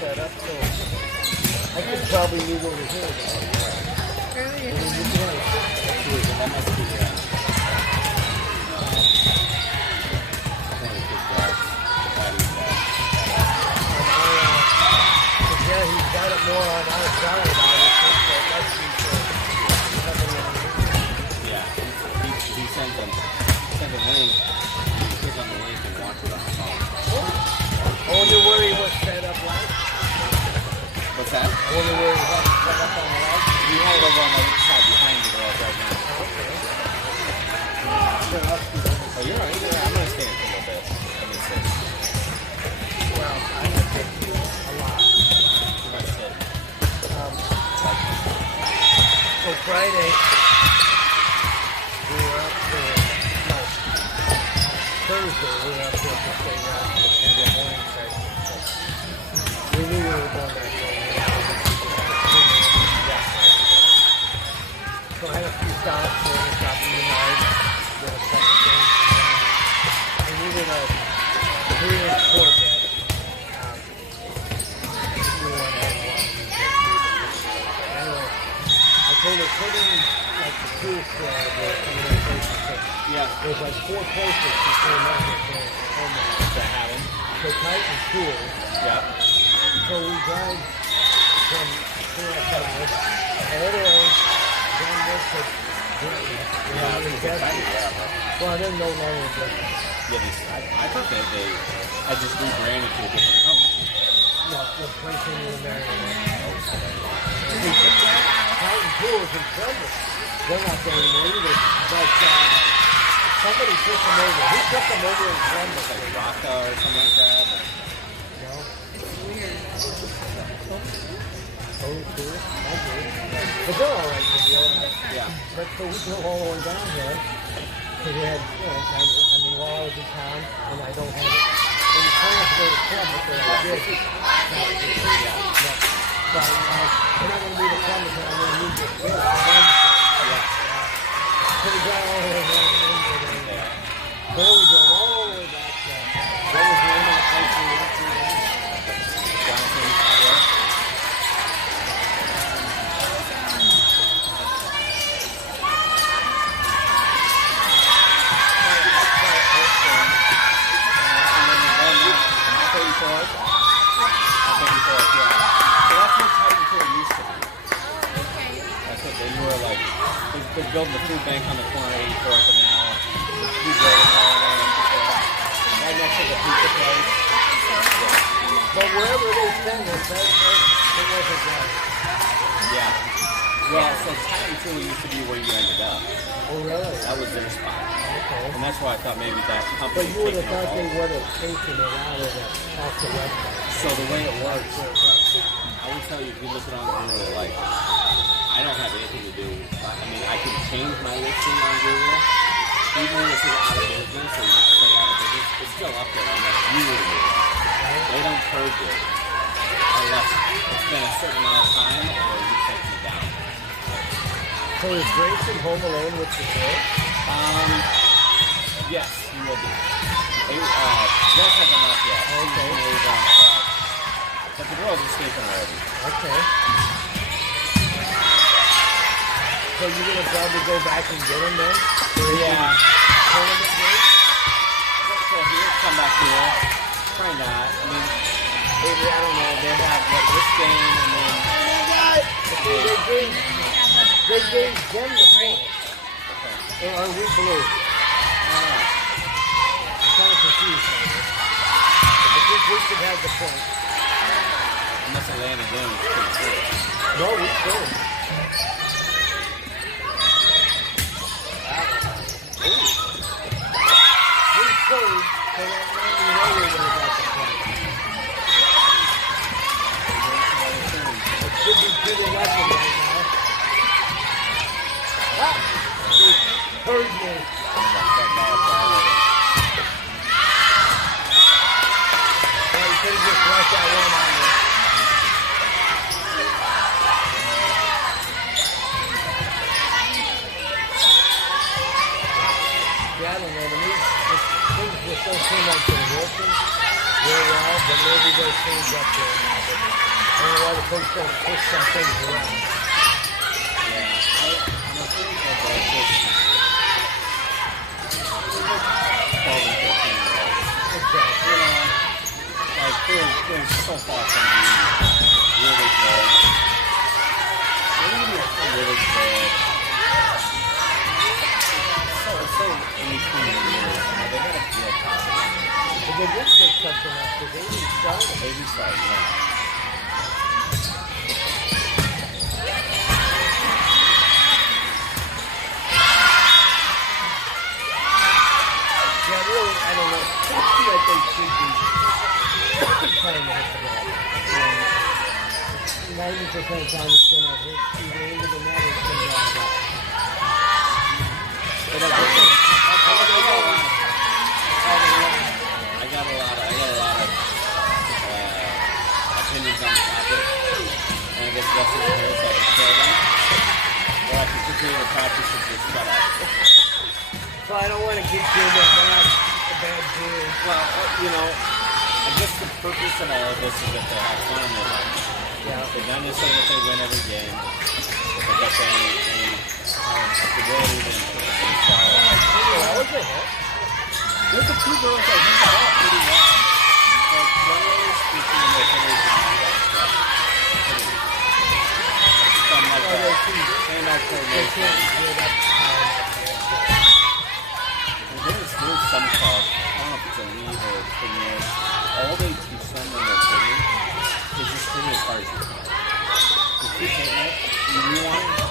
set up, so I could probably move over here. Really? That must be Yeah, he's got it more on our side, obviously, so it must be somebody on the yeah, he sends them. Send a link. He clicks on the link and watches it on the phone. I wonder where he was set up last. What's that? I wonder where he was set up on the last. You have it over on the side behind the girls right now. Okay. Oh, you're right. Yeah, I'm gonna stand for a little bit. Let me sit. Well, I'm going to take you a lot. You might sit. So Friday, we were up to, no, Thursday, we were up to the state round for the morning session. So we knew we were going that way. So I had a few stops there, stopping the night, did a couple things. We needed a 3-inch Corvette. We went ahead and wanted to use it. Anyway, I told her put in like the tools the communication. Yeah. There's like 4 places to put them in To have them. So Titan tools. Yep. So we drive from CSI all the way down this to Britain. Well, I didn't know long ago. Yeah, I thought that I just rebranded to a different company. No, the place in the American. Titan tools in Denver. They're not there anymore either. But somebody took them over. Who took them over in Denver? Like Rocca or something like that. You know? Weird. Oh, cool. Okay. But they're all right to deal with. Yeah. But so we drove all the way down here. Because we had, you know, kind of, I mean, while I was in town, and I don't have it. And we planned to go to Columbus, but I did. But we're not going to be to Columbus, and I'm going to need this bill for Wednesday. Yeah. So we got all the way down there. So we drove all the way back there. What was the name of the place we went to then? Jonathan, yeah. They're building the food bank on the corner of 84th and now. The food building right next to the pizza place. But wherever they send us, it wasn't right. Yeah. Well, so Titan 2 used to be where you ended up. Oh, really? That was their spot. Okay. And that's why I thought maybe that But company you would have taken thought they over. would have taken it out of the, off the website. So the way it works, I would tell you if you look it on Google, like, I don't have anything to do. I mean, I can change my listing on Google. Even when it says out of business or you say out of business, it's still up there unless you remove it. They don't purge it unless it's been a certain amount of time or you take it down. So is Grayson home alone with the girl? Yes, you will be. Jess hasn't left yet. Okay. But the girls are sleeping already. Okay. So you're going to probably go back and get him then? Yeah. Tournament game? So he'll come back here. Probably not. I mean, maybe, I don't know. They have this game and then. They gave them the point. Okay. Or are we blue? Ah. I'm kind of confused on this. I think we should have the point. Unless Atlanta game is pretty good. No, we should. We could, so that means we know we're going to get the point. It should be 2-11 right now. Ah! You heard me. Well, you could have just left that one on there. Yeah, I don't know. To me, things just don't seem like they're working real well, but maybe those things up there now. don't know why the coach don't push some things around. Yeah, I'm assuming that that's just 12 and 15 year olds. Exactly. You know, like they're so far from being really good. Really good. So in between the years, you know, they gotta feel confident. But they did pick something up because they restarted. They restart, yeah. Yeah, really, I don't know. 60, I think, should be trying to hit the ball. 90% of the time it's going to hit either into the net or it's going to go out. But I got a lot of opinions on the topic, and I guess that's the parents that would share them. Or I can continue to practice and just shut up. So I don't want to give you a bad feeling. Well, you know, I guess the purpose of all of this is that they have fun in their life. Yeah. They're not necessarily that they win every game, but that they have stability to install. That was a hit. There's the two girls that hit that up pretty well. But generally speaking, their hitters are not that strong. Something like that. Hand-eye coordination. There's some club, I don't know if it's a league or a premier, all they teach them when they're hitting is just hitting as hard as you can. Just keep hitting it, you want it.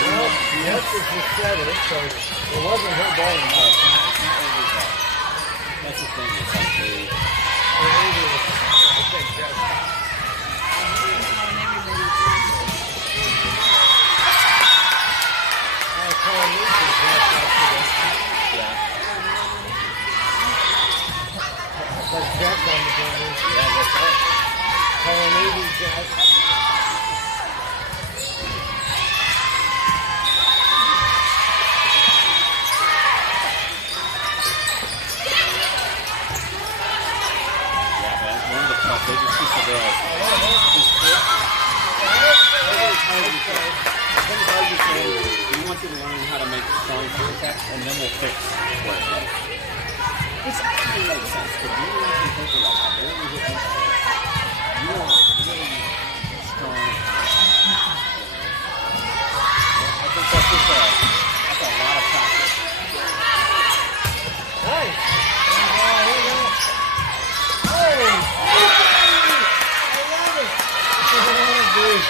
Well, yes, it's the setter, so it wasn't her ball. No, it's not over that. That's the thing, it's actually... Yeah. That's Jack on the ground. Yeah, that's right. Colonnade Jack. Yeah, man, one of the biggest piece of girls. Sometimes you say, we want you to learn how to make strong contact, and then we'll fix where it goes. Which actually makes sense, but you don't have to think about that. They're only hitting you want really strong contact. I think that's just that's a lot of practice. Nice. Oh, I love it. Oh, dude.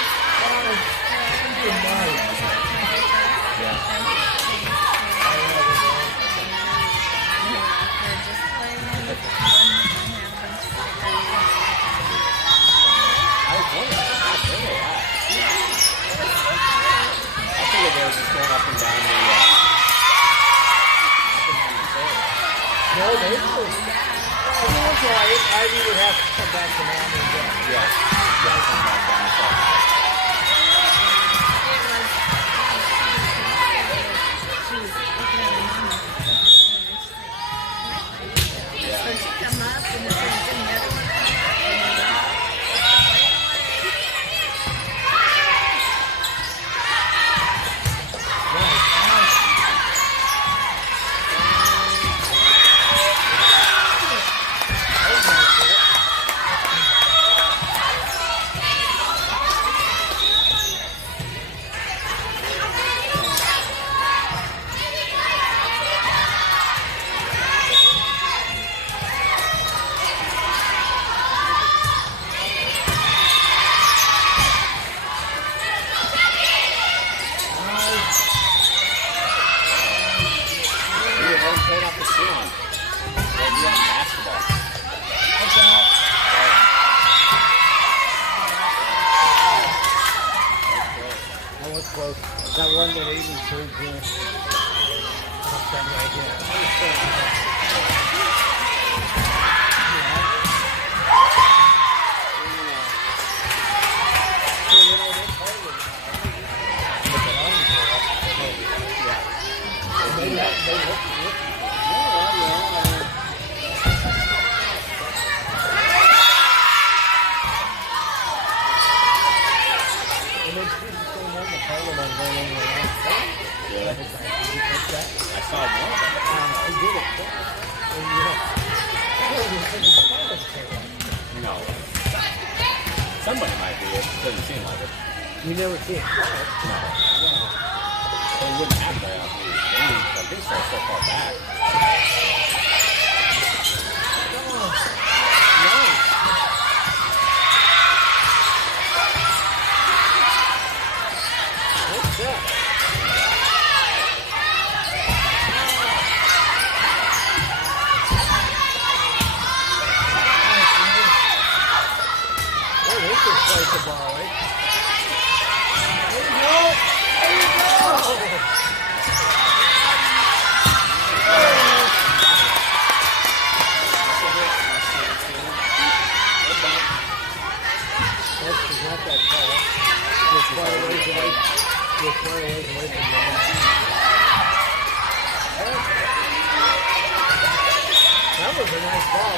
No, they were. Ivy would have to come back to mom and dad. Yeah. Come back down. So she come up and there's another one. Close. That one that Aiden showed you. Right did it twice. And you know, I don't even think it's Thomas came up. No. Somebody might be. It doesn't seem like it. You never see it twice. No. They wouldn't have playoff games. I think so far back. Oh, nice. What's that? Oh, this is quite the ball, right? There you go! There you go! That's not that far. You're quite a ways away. You're quite a ways away from them. That was a nice ball.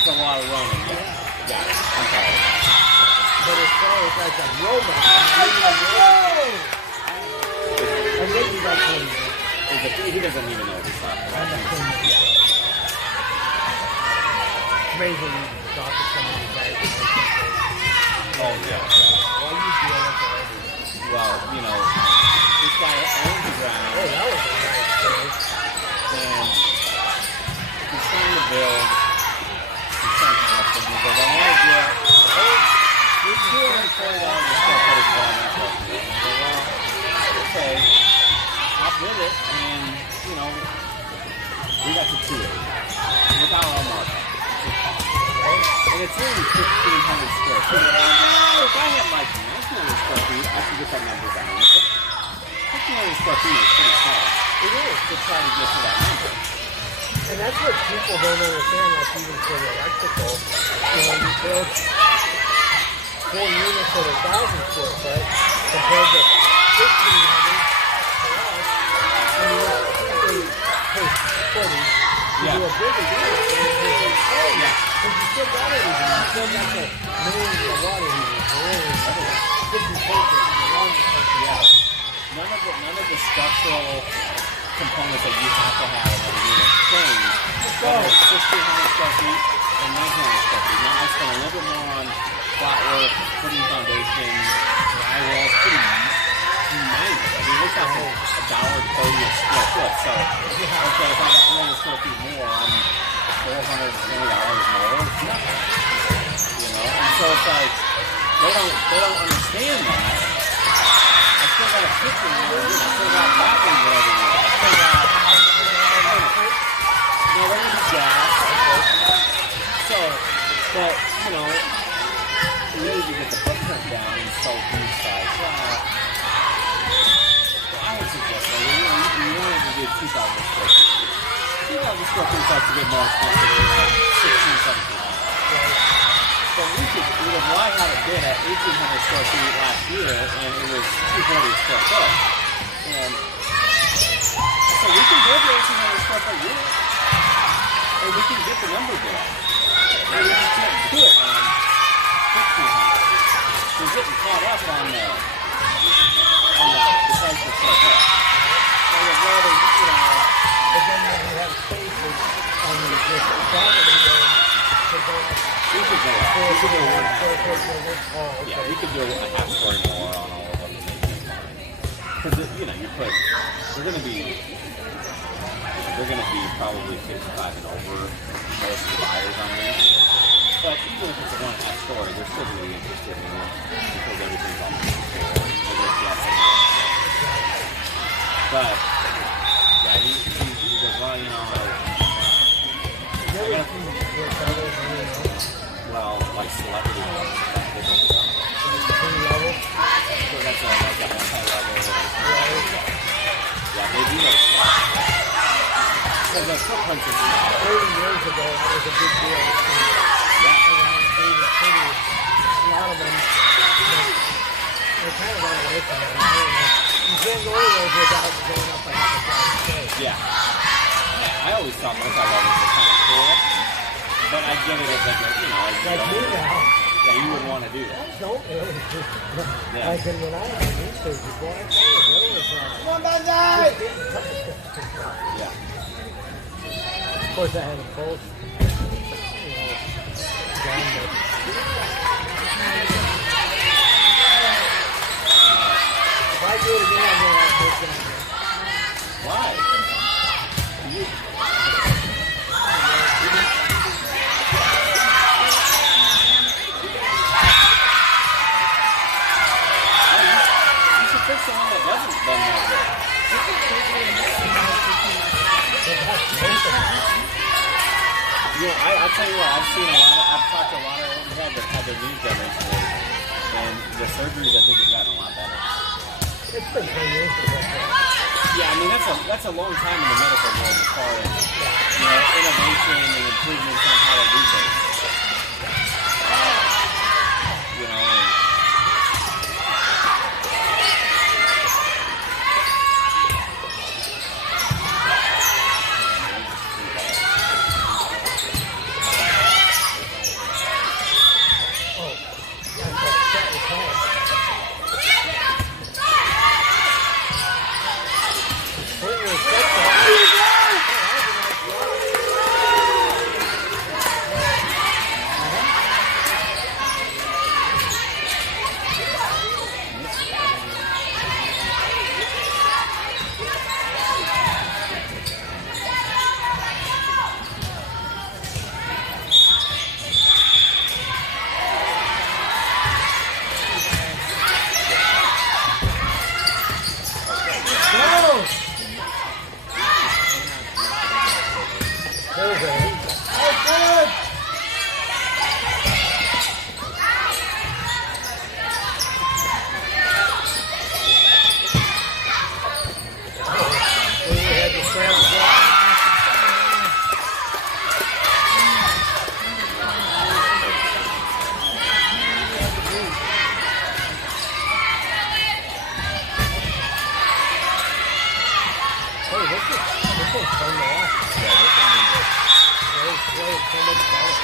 It's a lot of running. Yeah. Okay. But as far as like a robot, He doesn't even know this stuff. I'm not saying that. It's amazing you can talk to some of these guys and they can say, Oh, yeah. well, you deal with it every day. Well, you know, this guy owns the ground. Oh, that was a nice story. And he's trying to build his son house, and he goes, I want to get $240 a square foot is what I'm interested in. I go, well, okay, I'll build it, and, you know, we got to 280 without our markup. And it's only 1,500 square feet. If I had like 1,900 square feet, I could get that number down. 1,500 square feet is pretty small. It is to try to get to that number. And that's what people don't understand, like even for the electrical. You know, you build 4 units at 1,000 square foot compared to 1,500 for us. And you actually pay 40. You do a bigger unit, and you're like, oh, Yeah. because you still got everything. You still got the millions of water heaters, millions of different papers, and laundry papers. Yeah. None of the structural components that you have to have in every unit change. Whether it's 1,600 square feet or 1,900 square feet. Now I spend a little bit more on flat work, putting foundation, drywall, pretty minor. I mean, we're talking $1.30 a square foot. So, okay, if I got 300 square feet more, I'm $420 more. It's nothing. You know? And so it's like, they don't understand that. I still got a kitchen there, I still got bathrooms and everything. I still got, you know, they're gonna be gas. So, but, you know, we need to get the footprint down and so huge size. I would suggest that we wanted to do 2,000 square feet. 2,000 square feet starts to get more expensive than like 16, 17. So well, I had it bid at 1,800 square feet last year, and it was 240 square foot. And so we can build the 1,800 square foot unit, and we can get the number there. And we just can't do it on 1,500. We're getting caught up on the price per square foot. I would rather, you know. But then when you have spaces on the property, to go up. We could go up. We could go one half story. Oh, okay. Yeah, we could do a half story more on all of them. Because, you know, they're going to be probably 55 and over most of the buyers on there. But even if it's a 1.5 story, they're still going to be interested in it because everything's on the floor. But, yeah, he goes, well, you know, well, like celebrity ones, they don't come. So that's like a multi-level. Yeah, they do those stuff. Because the footprints are 30 years ago, it was a big deal. Yeah. A lot of them, they're kind of on away from them. You can't go anywhere without going up a half a flight of stairs. Yeah. I always thought multi-levels were kind of cool. But I get it as like, you know, Like me now. Yeah, you wouldn't want to do that. I don't really. Yeah. Like when I was in newspapers before, I told you there was Come on, Bonzai! Yeah. Of course, I had a post. If I do it again, I'm going to have this down here. Why? You should fix the one that doesn't bend that way. You know, I'll tell you what, I've talked to a lot of older guys that had their knees done recently, and the surgeries I think have gotten a lot better. It's been 10 years ago. Yeah, I mean that's a long time in the medical world as far as innovation and improvements on how to do things. You know, When you're This one's fun to watch. Yeah, this one is good. They play it so much better.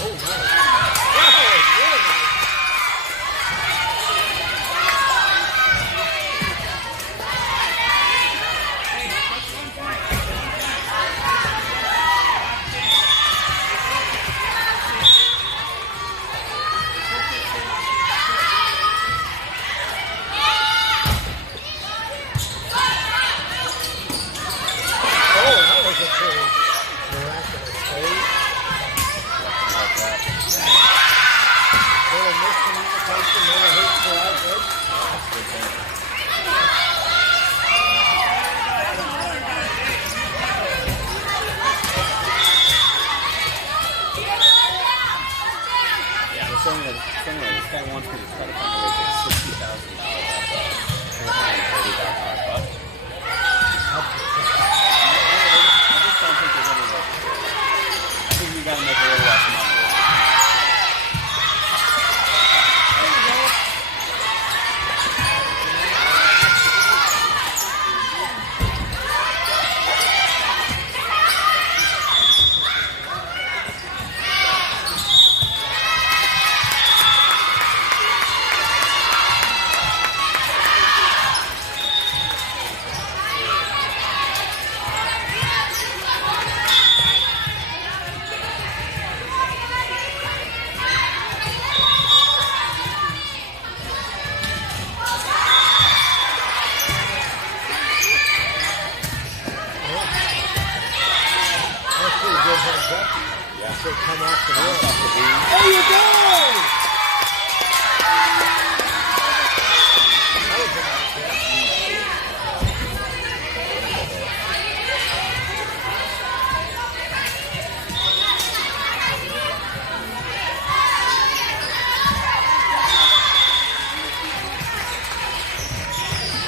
Oh, nice. Oh, really nice. Similar, this guy wants me to try to find a way to get $60,000 off of $330,000 bucks. I just don't think there's any way to do it. I think we gotta make a little less money. They come off the wall. There you go!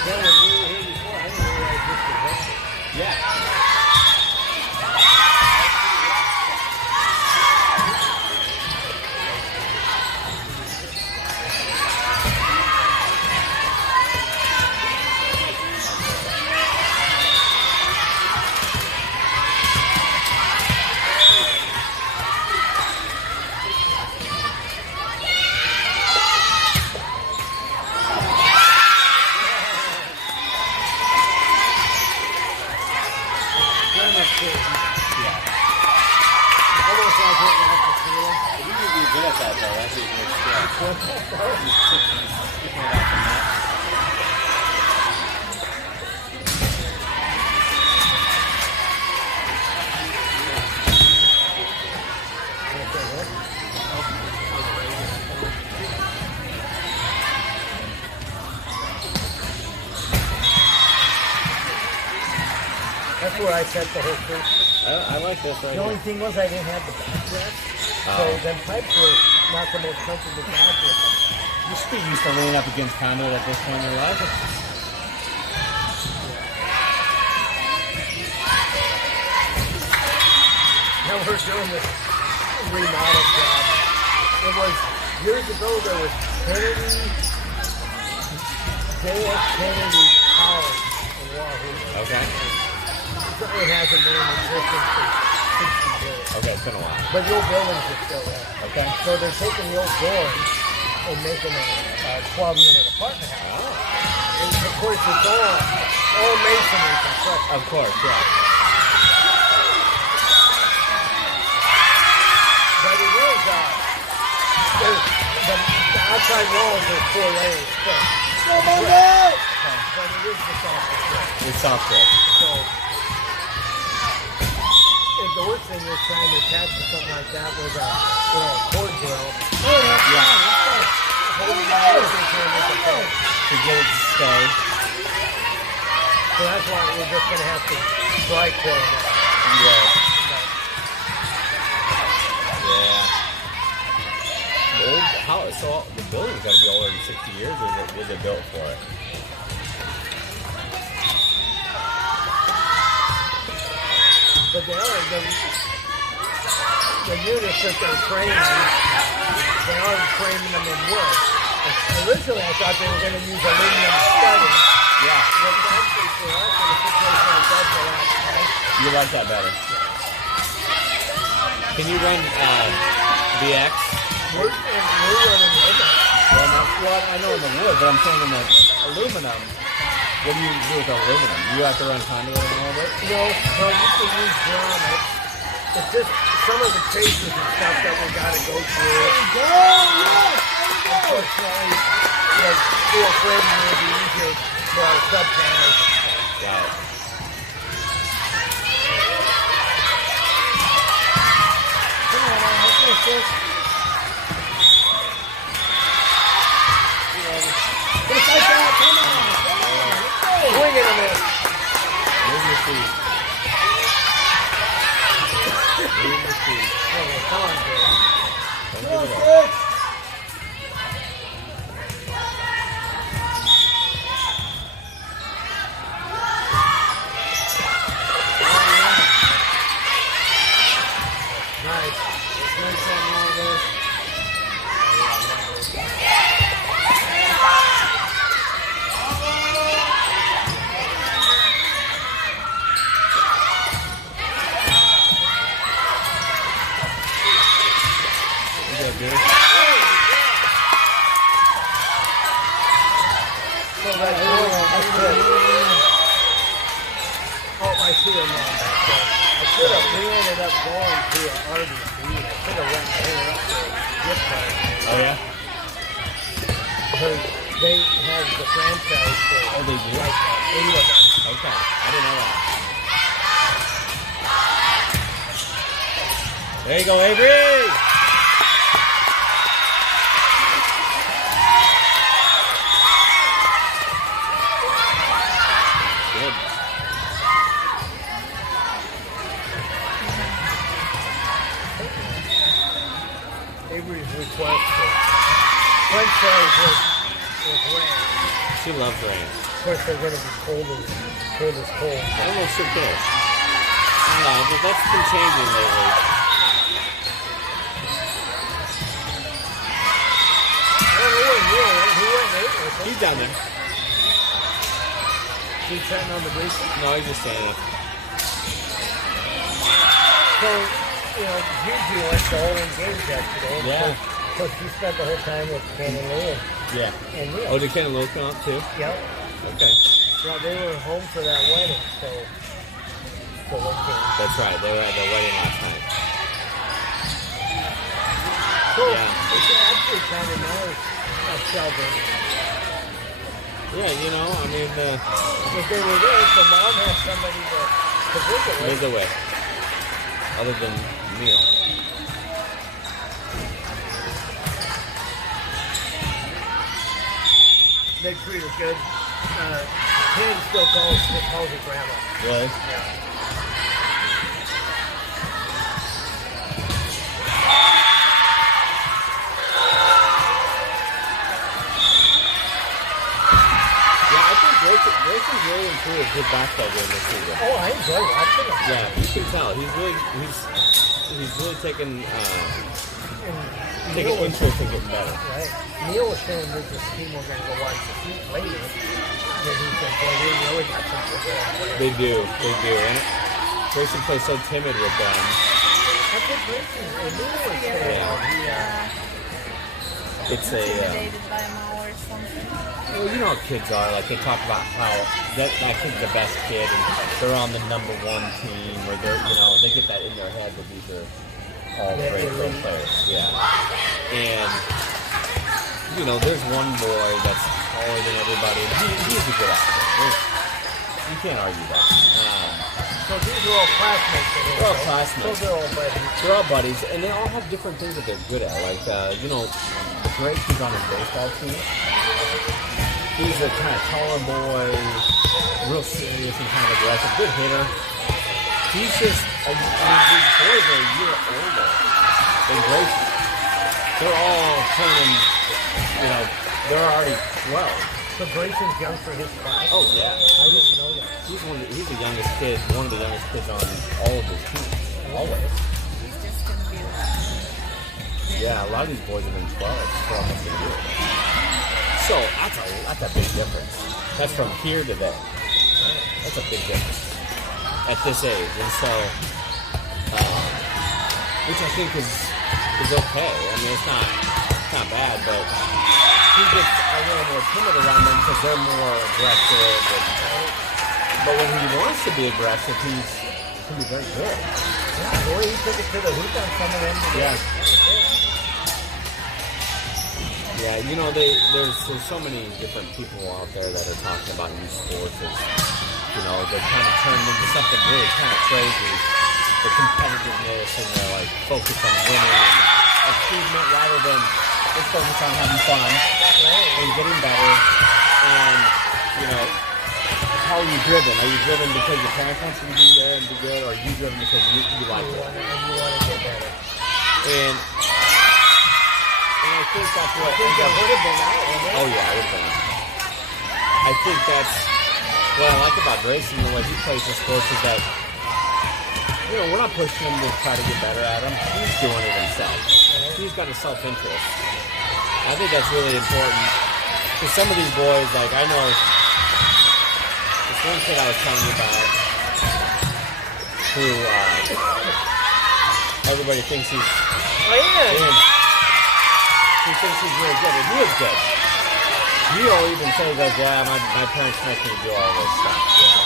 When we were here before, I didn't realize this was happening. Yeah. Almost like hitting off the ceiling. If you could be good at that, though, that'd be a good skill. Kicking it off the net. That's where I set the whole thing. I like this right The only here. thing was I didn't have the back rest. So them pipes were not the most comfortable back with them. You should be used to leaning up against conduit at this point in your life. Now we're doing this remodel job. It was years ago there was Kennedy, J.F. Kennedy College in Wahoo. Okay. It hasn't been in existence since 60 years. Okay, it's been a while. But the old buildings are still there. Okay. So they're taking the old buildings and making a 12-unit apartment house. Oh. And of course it's all masonry construction. Of course, yeah. But it is, the outside walls are 4 layers thick. But it is the softest brick. It's soft brick. So, if the worst thing is trying to attach to something like that with a cord drill. Yeah. Holding the masonry to make a thing. To get it to stay. So that's why we're just going to have to dry core it. Yeah. Yeah. The old house, so the building's got to be older than 60 years, or was it built for it? But the units that they're framing they are framing them in wood. Originally, I thought they were going to use aluminum studding. Yeah. Which actually for us, in a situation like that's a lot nice. You like that better? Can you run BX? We're running wood. Well, I know in the wood, but I'm saying in the aluminum. What do you do with aluminum? You have to run conduit and all of it? No, you can use grommets. It's just some of the traces and stuff that we got to go through. Unfortunately, like steel framing would be easier for our sub panels and stuff. Right. Come on, let's go, sis. Just like that, come on. Swing it a minute. Move your feet. Move your feet. Okay, come on, girl. Don't give it up. Nice. Nice on all this. Dude. So that's good. Oh, I see him now back there. We ended up going to an RBC. I should have went and hit up the gift card. Oh, yeah? Because they have the franchise for Oh, they do? like 8 of them. Okay. I didn't know that. There you go, Avery! Good. Avery's request for French fries with rain. She loves rain. Of course, they're going to be cold as cold. I don't know if she cares. I don't know, but that's been changing lately. I don't know where Neil went. He went late with him. He's down there. He's sitting on the bracelet. No, he's just standing up. So, you know, Gigi went to all them games yesterday. Yeah. So she spent the whole time with Ken and Lee Yeah. and Neil. Oh, did Ken and Lil come up too? Yep. Okay. Yeah, they were home for that wedding, so they came. That's right. They were at the wedding last night. So Yeah. it's actually kind of nice celebrating. Yeah, you know, I mean, If they were there, so mom has somebody to visit with. visit with. Other than Neil. They treat her good. Ken still calls her grandma. Really? Yeah. Grayson's really improved his basketball game this season. Oh, I enjoy watching him. Yeah, you can tell. He's really taking interest in getting better. Right. Neil was saying there's this team we're going to go watch the Heat later. And he said, boy, they really got something going. They do. And Grayson plays so timid with them. That's what Grayson and Neil was saying. Yeah. It's Intimidated by them all or something. well, you know how kids are. Like, they talk about how that kid's the best kid and they're on the number one team, or they're, you know, they get that in their head that these are all great players. Yeah. And, you know, there's one boy that's taller than everybody. He's a good athlete. You can't argue that. So these are all classmates. They're all classmates. So they're all buddies. They're all buddies, and they all have different things that they're good at. Like, you know, Drake is on his baseball team. He's a kind of taller boy, real serious and kind of aggressive, good hitter. He's just, I mean, these boys are a year older than Grayson. They're all turning, you know, they're already 12. So Grayson's young for his class. Oh, yeah. I didn't know that. He's the youngest kid, one of the youngest kids on all of his teams. Always. He's just going to be like, yeah, Yeah, a lot of these boys have been 12 for almost a year. So that's a big difference. That's from here to there. That's a big difference at this age, and so which I think is okay. I mean, it's not bad, but he gets a little more timid around them because they're more aggressive. But when he wants to be aggressive, he can be very good. Yeah, the way he took it to the hoop on some of them. Yeah. Yeah, you know, there's so many different people out there that are talking about youth sports as, you know, they're kind of turned into something really kind of crazy. The competitiveness and the like focus on winning and achievement rather than just focus on having fun and getting better. And, you know, how are you driven? Are you driven because your parents want you to be there and be good, or are you driven because you like it? And you want to get better. And I think that's what... I think that would have been out, wouldn't it? Oh, yeah, it would have been. I think that's what I like about Grayson, the way he plays the sports, is that, you know, we're not pushing him to try to get better at him. He's doing it himself. He's got a self-interest. I think that's really important. Because some of these boys, like, I know this one kid I was telling you about, who everybody thinks he's... Oh, yeah. He thinks he's really good, and he is good. He'll even say, goes, yeah, my parents make me do all this stuff, you know?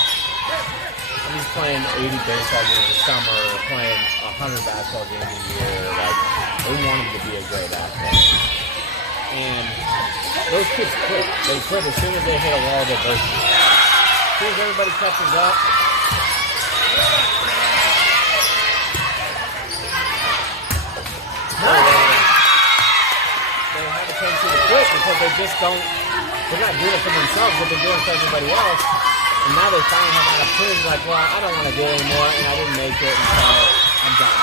And he's playing 80 baseball games a summer, playing 100 basketball games a year, like, they want him to be a great athlete. And those kids quit. They quit as soon as they hit a wall of adversity. As soon as everybody catches up, they have a tendency to quit because they just don't, they're not doing it for themselves, they've been doing it for everybody else. And now they finally have an opportunity, like, well, I don't want to do it anymore, and I didn't make it, and so I'm done.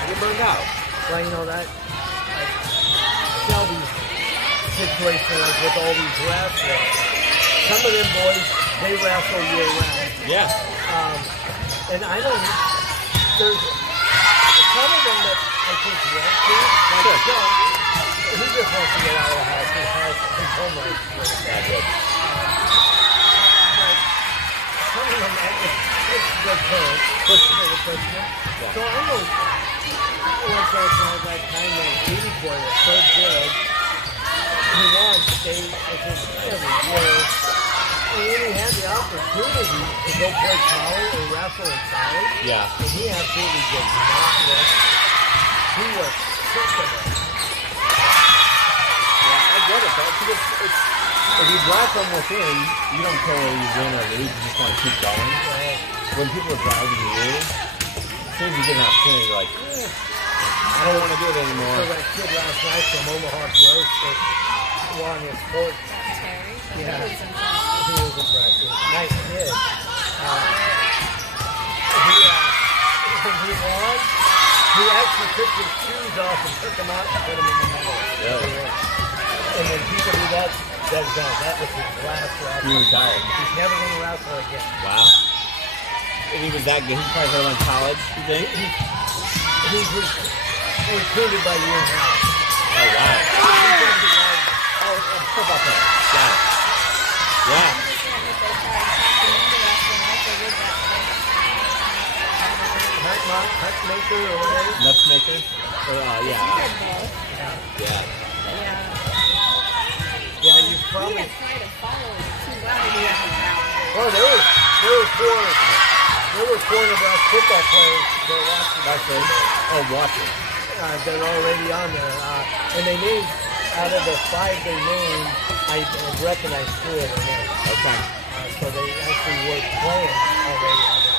I get burned out. Well, you know that, like, Shelby's situation, like with all these wrestlers, some of them boys, they wrestle year round. Yeah. And I don't, there's some of them that I think want to, like John, he just wants to get out of the house, his home life. Yeah, good. Like, some of them, it's their parents, pushing them. Yeah. So I know, once I had that kind of beauty boy that's so good, he wanted to stay, I think, every year. And when he had the opportunity to go play college or wrestle in college, Yeah. and he absolutely did not wrestle. He was sick of it. Yeah, I get it, though, because it's, if you drive from within, you don't care whether you win or lose, you just want to keep going. When people are driving you, as soon as you get an opportunity, you're like, I don't want to do it anymore. So that kid last night from Omaha Grove that won his sport. Terry. Yeah. He was impressive. He was impressive. Nice kid. When he won, he actually took his shoes off and took them out and put them in the middle. Really? And when people do that, that's done. That was his last wrestle. He retired. He's never going to wrestle again. Wow. And he was that good. He probably could have went to college, you think? He was recruited by you now. Oh, wow. Oh, football player. Got it. Yeah. Huntmaker or whatever. Nutsmaker? Yeah. Yeah. Yeah, you probably. Well, there were four Nebraska football players that watched the Watching. they're already on there. And they named, out of the five they named, I recognized two of their names. Okay. So they actually were playing already on there.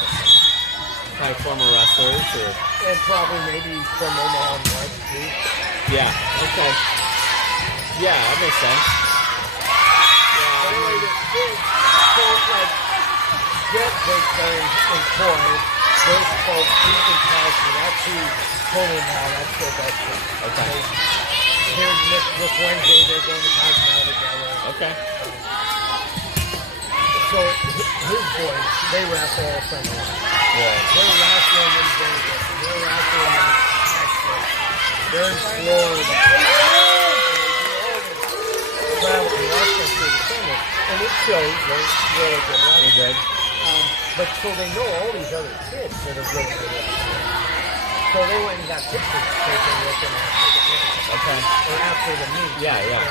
Probably former wrestlers or... And probably maybe from Omaha North too. Yeah. Okay. Yeah, that makes sense. But anyway, this kid, so it's like, Jet takes there in Corinth. Those folks, he's in Kelsey. That's who told him now. That's their best friend. Okay. Here's this Wednesday, they're going to Cosmo together. Okay. So his boys, they wrestle all summer long. Yeah. Their last there in Vegas. They're out there in Texas. They're in Florida. Travel to wrestling through the summer, and it shows they're really good wrestlers. They're good. But so they know all these other kids that are really good wrestlers. So they went and got pictures taken with them after the game. Okay. Or after the meet. Yeah, yeah.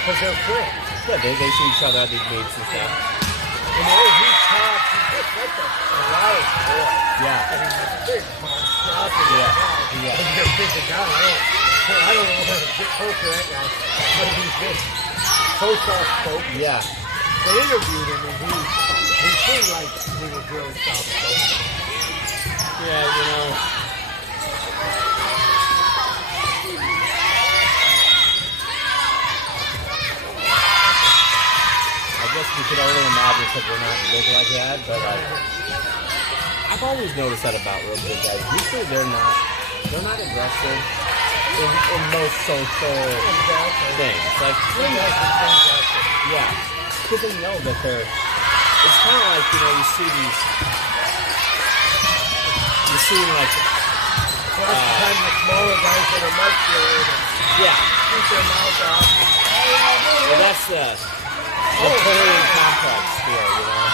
Because they're friends. Yeah, they see each other at these meets and stuff. And he's tough. He's just like a wild boy. Yeah. I mean, he's a big monstrosity. Yeah. Guy. Yeah. And you're thinking, God, I don't know how to get close to that guy. But he's just so soft-spoken. Yeah. They interviewed him, and he seemed like he was really soft-spoken. Yeah, you know. I guess we could only imagine because we're not big like that, but like, I've always noticed that about real big guys. Usually they're not aggressive in most social things. Like, yeah, because they know that they're. It's kind of like, you know, you see like. Well, sometimes the smaller guys that are muscular and Yeah. keep their mouth off. Well, that's the Napoleon complex here, you know.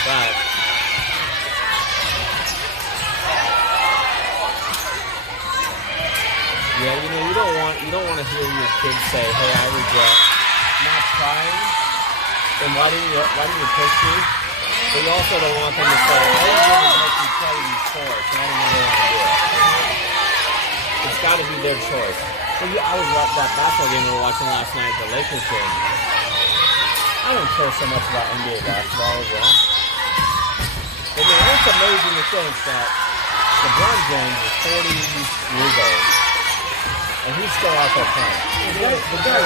But yeah, you know, you don't want to hear your kids say, "Hey, I regret not trying." And why didn't you push me? But you also don't want them to say, "All you did is make me play these sports, and I didn't really want to do it." It's got to be their choice. Well, I was watching that basketball game we were watching last night, the Lakers game. I don't care so much about NBA basketball as well. I mean, it's amazing to think that LeBron James is 40 years old, and he's still out there playing. The guy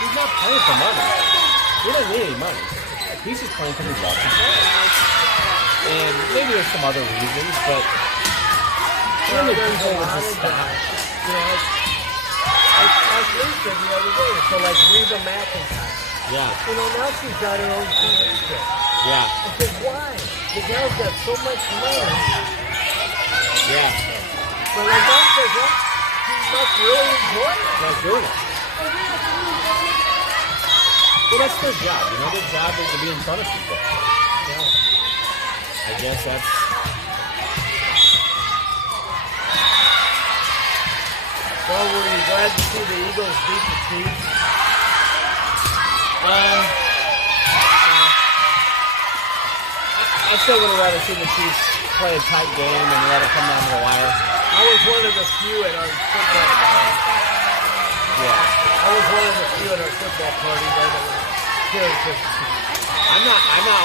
he's not playing for money. He doesn't need any money. He's just playing because he loves to play. And maybe there's some other reasons, but really people would just stop. You know, I listened the other day, so like Reba McEntire. Yeah, You know, now she's got her own TV show. yeah, I said, why? The girl's got so much money. yeah. But like Mom says, well, she must really enjoy it. Not doing it. Well, that's their job. You know, their job is to be in front of people. Yeah. I guess that's. Well, were you glad to see the Eagles beat the Chiefs? I still would have rather seen the Chiefs play a tight game and let it come down to the wire. I was one of the few at our football party. Yeah. I was one of the few at our football party that was here. I'm not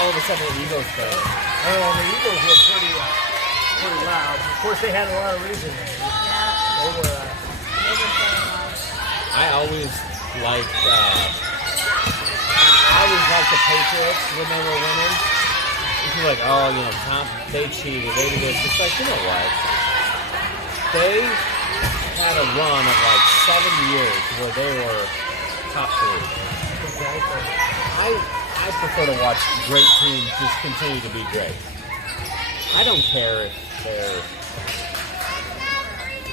all of a sudden an Eagles fan. I don't know, the Eagles were pretty loud. Of course, they had a lot of reasons. They were. I always liked the Patriots when they were winning. People like, oh, you know, Tom, they cheated, they did this. It's like, you know what? They had a run of like 7 years where they were top 3. Exactly. I prefer to watch great teams just continue to be great. I don't care if they're,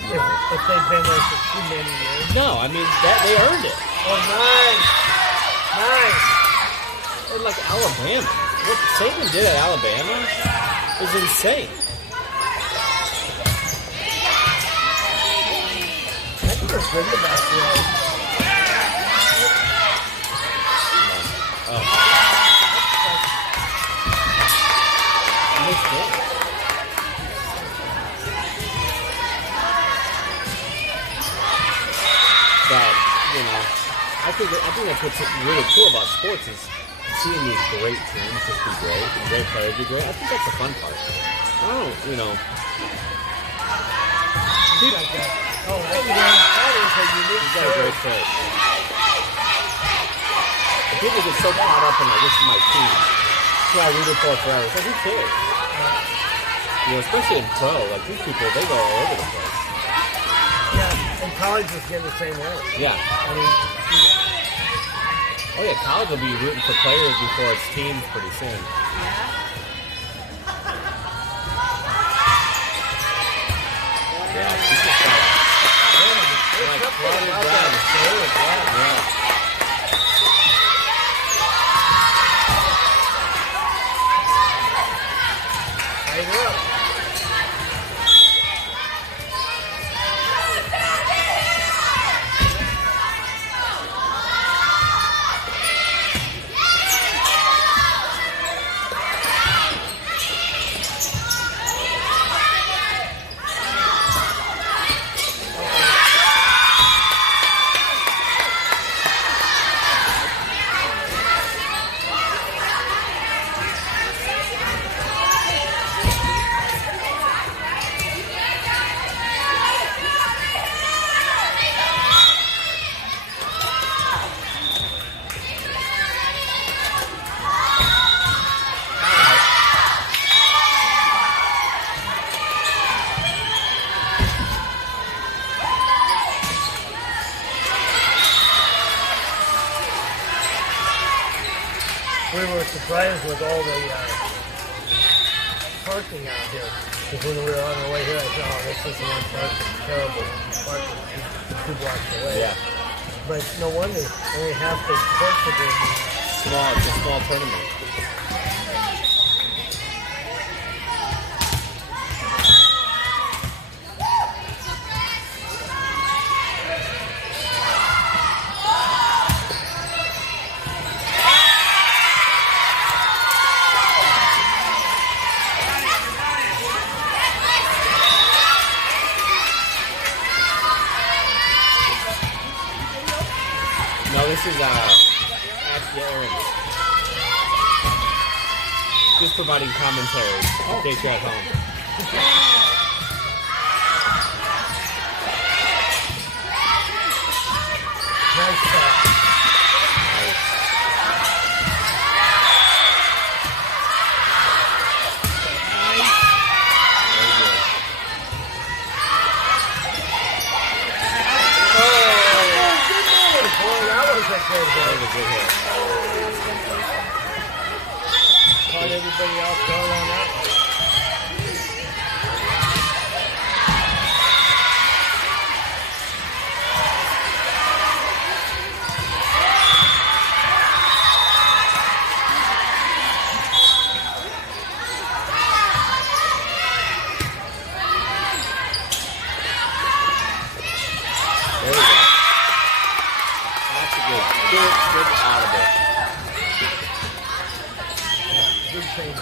you know. If they've been there for too many years. No, I mean, that they earned it. Oh, nice. Nice. And like Alabama. What Saban did at Alabama is insane. I think they're good about that. But, you know, I think that's what's really cool about sports is seeing these great teams just be great and great players be great. I think that's the fun part. I don't, you know. Like that. Oh, that is a unique He's got a great play. And people get so caught up in like, this is my team. This is who I rooted for forever. It's like, who cares? You know, especially in pro, like these people, they go all over the place. Yeah, and college is getting the same way. Yeah. I mean, Oh yeah, college will be rooting for players before it's teams pretty soon. Yeah. Yeah, she's just like flooded down. Yeah. Right up. We were surprised with all the parking out here. Because when we were on our way here, I thought, oh, this is the one parking, terrible parking 2 blocks away. Yeah. But no wonder, only half the courts are being used. It's a small tournament. No, this is Ask Aaron. Just providing commentary in case you're at home. Nice shot. That was a good hit. Caught everybody else going on that one. There we go. That's a good audible. Good change.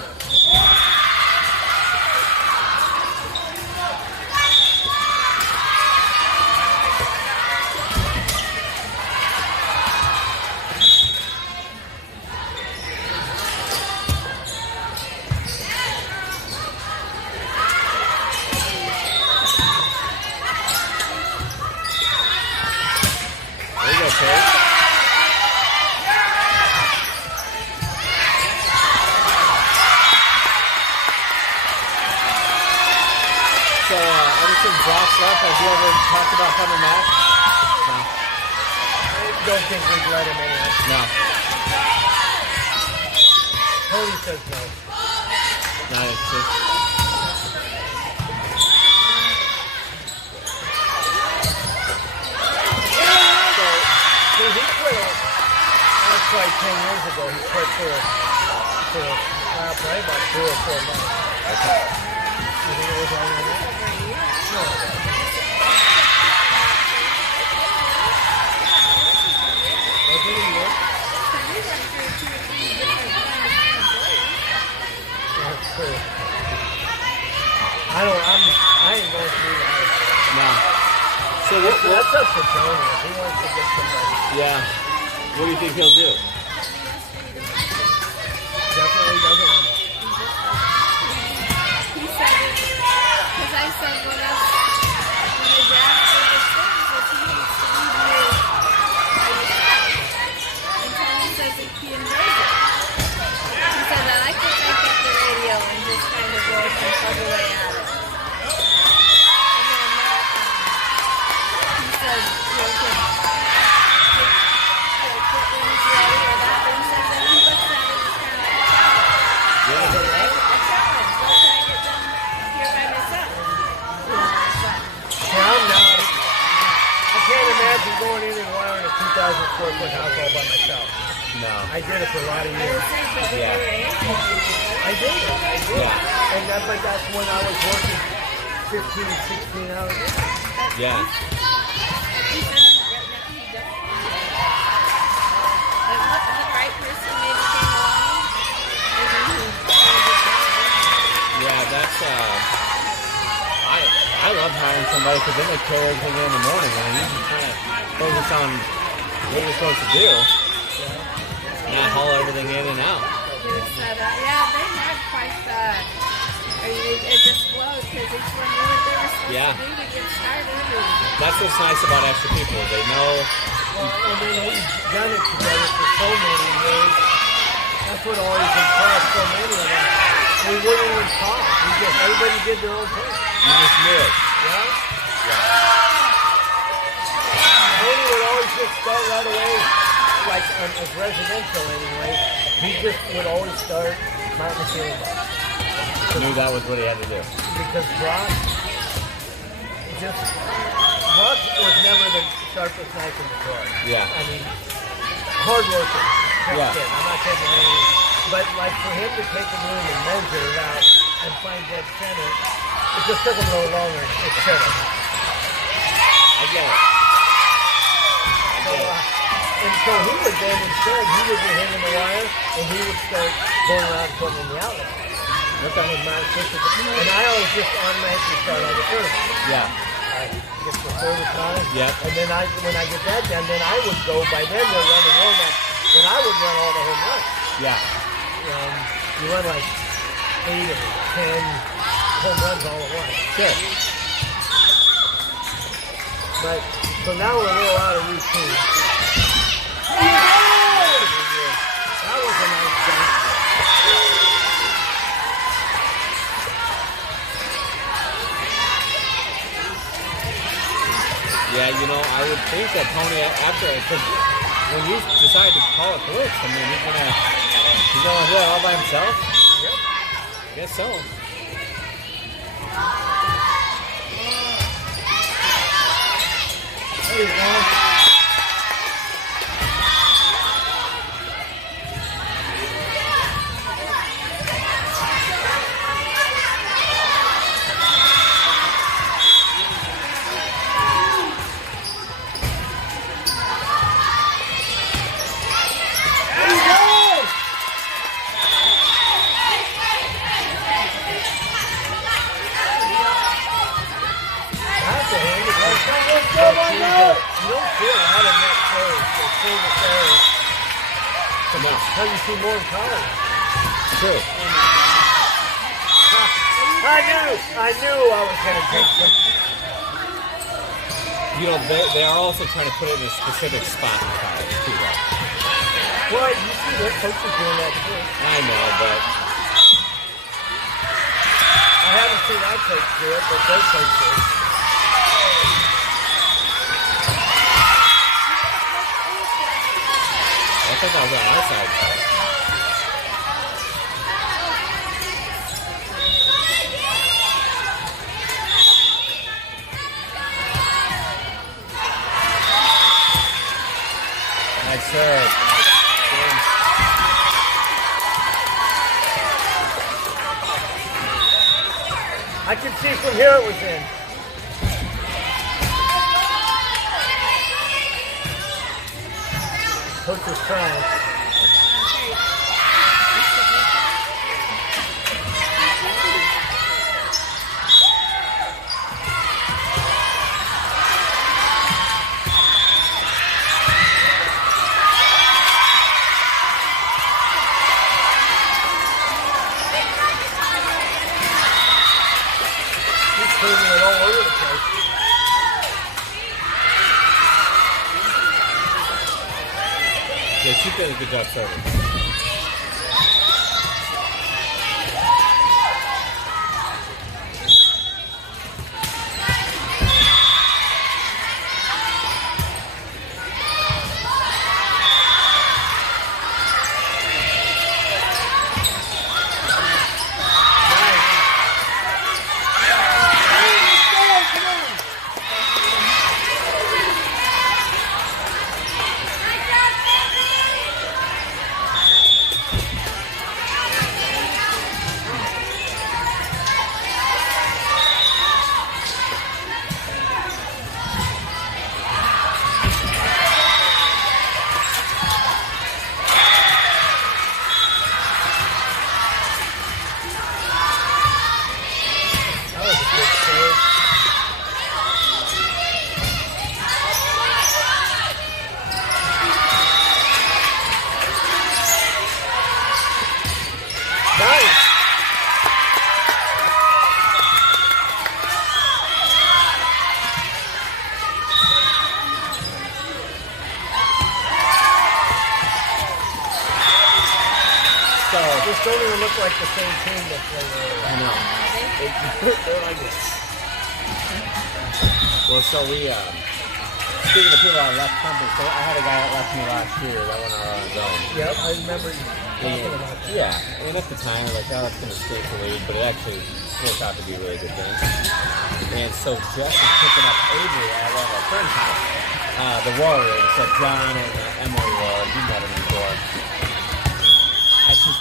There you go, Kate. So, ever since Brock's left, have you ever talked about coming back? No. I don't think we'd let him anyway. No. Cody says no. Not interested. So he quit. That's like 10 years ago. He quit for probably about 3 or 4 months. Okay. You think it was longer than that? No. Was it a year? That's true. I ain't going through that. No. So what? That's up to Tony. If he wants to get somebody. Yeah. What do you think he'll do? Definitely doesn't want to. He said it, because I said, well, that's when your dad did this thing, was he needs to leave you by yourself. And Tony says that he enjoys it. He said, I like to pick up the radio and just kind of work and plug away at it. And then he said, he'll put when he's ready square foot house all by myself. No. I did it for a lot of I years. was saying, but when Yeah. you were in, I did. Yeah. And that's when I was working 15, 16 hours. Yeah. he said right now he doesn't. And what the right person maybe came along, and then he changed his mind. Yeah, that's I love hiring somebody because then they carry everything in the morning and you can kind of focus on what you're supposed to do, not haul everything in and out. Yeah, they had quite it just flowed because each one knew what they were supposed Yeah. to do to get started. And That's what's nice about extra people. They know. And then we've done it together for so many years. That's what always impressed so many of us. We wouldn't even talk. Everybody did their own thing. You just knew it. Yeah? Yeah. Tony would always just start right away, like as residential anyway. He just would always start mountain ceiling box. Knew that was what he had to do. Because Brock was never the sharpest knife in the drawer. Yeah. I mean, hard working. Yeah. I'm not taking anything. But like for him to take a room and measure it out and find dead center, it just took him a little longer. It's settled. I get it. And so he would then instead, he would be hanging the wire and he would start going around and putting in the outlet. Okay. And I always just automatically start on the third. Yeah. I get the service line. Yep. And then when I get that done, then I would go, by then they're running warm up, then I would run all the home runs. Yeah. You run like 8 or 10 home runs all at once. Sure. But, so now we're a little out of routine. That was a nice jump. Yeah, I would think that Tony, because when you decide to call it quits, I mean, he's gonna do it all by himself? Yep. Guess so. There you go. How you see more in college? True. I knew I was going to take some. They are also trying to put it in a specific spot in college, too, right? Well, you see their coaches doing that too. I know, but I haven't seen our coach do it, but their coach do it. I think I was on our side. Nice serve. I can see from here it was in. Coach was trying. He's putting it all over the place. Yeah, she did a good job serving. So Just don't even look like the same team that played earlier. I know. They're like this. Well, so we, speaking of people I left company, so I had a guy that left me last year that went out on his own. Yep, I remember you talking about that. Yeah, and at the time, we're like, oh, that's going to stay for league, but it actually worked out to be a really good thing. And so Jess is picking up Avery at one of our friends' house, the Warriors, so John and Emily were, you met him before. As she's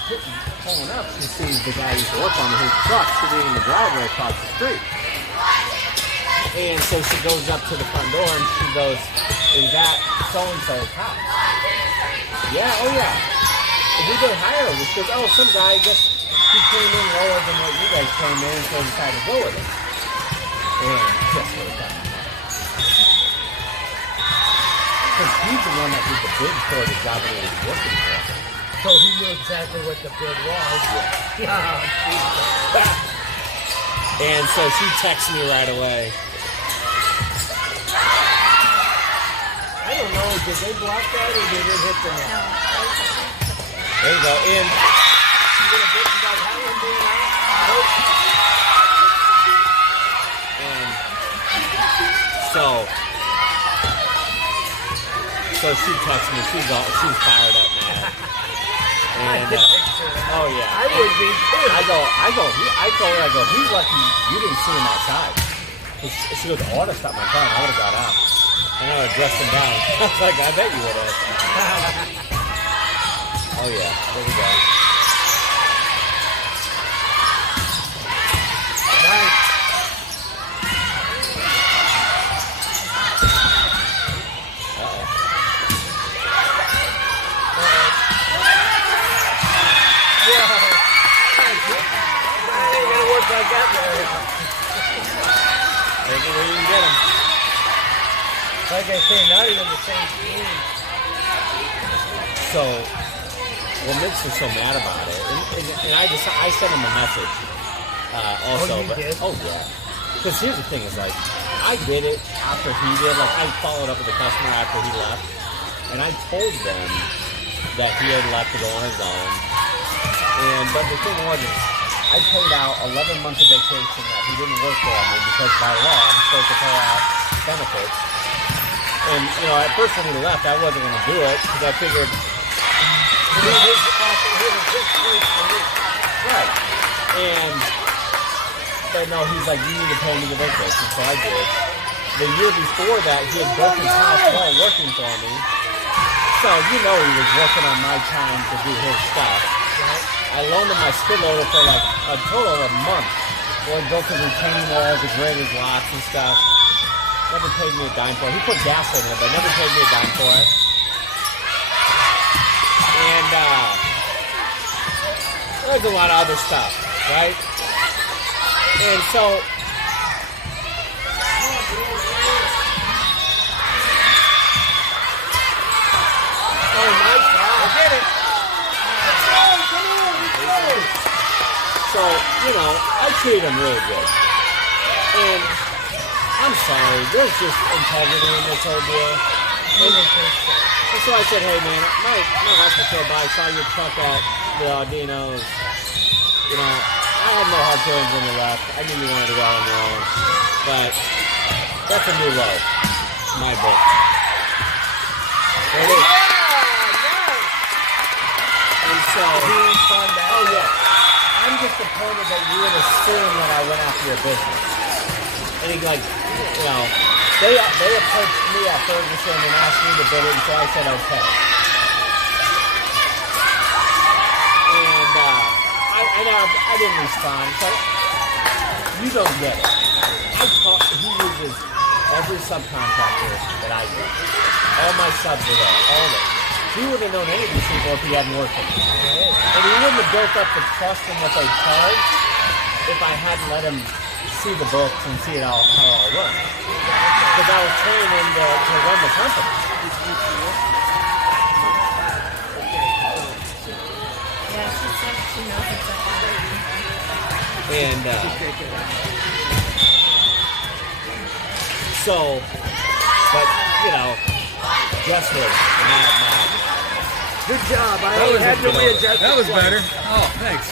pulling up, she sees the guy who used to work on his truck sitting in the driveway across the street. And so she goes up to the front door and she goes, is that so-and-so's house? Yeah, oh yeah. Who did hire her? She goes, oh, some guy just, he came in lower than what you guys came in, so I decided to go with him. And guess what happened? Because he's the one that did the bid for the job that he was working for. So he knew exactly what the bid was. Yeah. And so she texts me right away. I don't know, did they block that or did it hit the net? There you go. In. You gonna bitch about Helen being out? And so she texts me. She's fired up now. And oh yeah, I would be too. I told her, he's lucky you didn't see him outside. She goes, I would have stopped my car and I would have got out. And I would have dressed him down. I was like, I bet you would have. Oh yeah, there we go. Nice. Like that, Take it where you can get him. like I say, not even the same team. So, what makes her so mad about it? And I sent him a message. Also, Oh, you did? Oh yeah. Because here's the thing: is like I did it after he did. Like I followed up with the customer after he left, and I told them that he had left to go on his own. But the thing was, I paid out 11 months of vacation that he didn't work for me because by law I'm supposed to pay out benefits. And, at first when he left, I wasn't going to do it because I figured... Right. But no, he's like, you need to pay me the vacation, so I did. The year before that, he had broken his house while working for me. So, he was working on my time to do his stuff. I loaned him my skid loader for like a total of a month. Where he built the retaining walls, he graded his lots and stuff. Never paid me a dime for it. He put gas in it, but never paid me a dime for it. And there's a lot of other stuff, right? And so Oh, nice. I did it. So, I treat him really good. And I'm sorry, there's just integrity in this whole deal. And so I said, hey man, my wife was so by, I saw your truck at the Audino's. I had no hard feelings when you left. I knew you wanted to go out on your own. But that's a new low. My book. There it is. And so, oh yeah. I'm disappointed that you would assume that I went after your business. And he they approached me at Ferguson and asked me to bid it, and so I said okay. And I didn't respond. So you don't get it. He uses every subcontractor that I do. All my subs are there, all of it. He wouldn't have known any of these people if he hadn't worked with me. And he wouldn't have built up the trust in what they charge if I hadn't let him see the books and see how it all works. Because I was training him to run the company. Yeah, she said she knows exactly. And so, but Jess was mad. Good job. I had to readjust. That was the plane. better. Oh, thanks.